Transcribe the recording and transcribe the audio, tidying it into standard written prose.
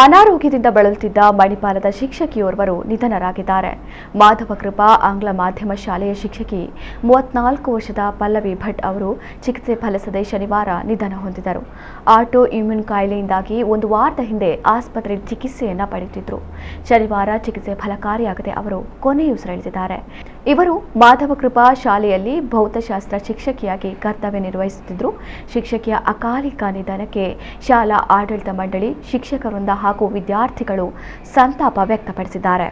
ಅನಾರೋಗ್ಯದಿಂದ ಬಳಲುತ್ತಿದ್ದ ಮಣಿಪಾಲದ ಶಿಕ್ಷಕಿಯೋರ್ವರು ನಿಧನರಾಗಿದ್ದಾರೆ. ಮಾಧವ ಕೃಪಾ ಆಂಗ್ಲ ಮಾಧ್ಯಮ ಶಾಲೆಯ ಶಿಕ್ಷಕಿ 34 ವರ್ಷದ ಪಲ್ಲವಿ ಭಟ್ ಅವರು ಚಿಕಿತ್ಸೆ ಫಲಿಸದೆ ಶನಿವಾರ ನಿಧನ ಹೊಂದಿದರು. ಆಟೋ ಇಮ್ಯೂನ್ ಕಾಯಿಲೆಯಿಂದಾಗಿ ಒಂದು ವಾರದ ಹಿಂದೆ ಆಸ್ಪತ್ರೆಯಲ್ಲಿ ಚಿಕಿತ್ಸೆಯನ್ನ ಪಡೆಯುತ್ತಿದ್ದರು. ಶನಿವಾರ ಚಿಕಿತ್ಸೆ ಫಲಕಾರಿಯಾಗದೆ ಅವರು ಕೊನೆಯುಸಿರೆಳೆದಿದ್ದಾರೆ. ಇವರು ಮಾಧವ ಕೃಪಾ ಶಾಲೆಯಲ್ಲಿ ಭೌತಶಾಸ್ತ್ರ ಶಿಕ್ಷಕಿಯಾಗಿ ಕರ್ತವ್ಯ ನಿರ್ವಹಿಸುತ್ತಿದ್ದರು. ಶಿಕ್ಷಕಿಯ ಅಕಾಲಿಕ ನಿಧನಕ್ಕೆ ಶಾಲಾ ಆಡಳಿತ ಮಂಡಳಿ, ಶಿಕ್ಷಕವೃಂದ ಹಾಗೂ ವಿದ್ಯಾರ್ಥಿಗಳು ಸಂತಾಪ ವ್ಯಕ್ತಪಡಿಸಿದ್ದಾರೆ.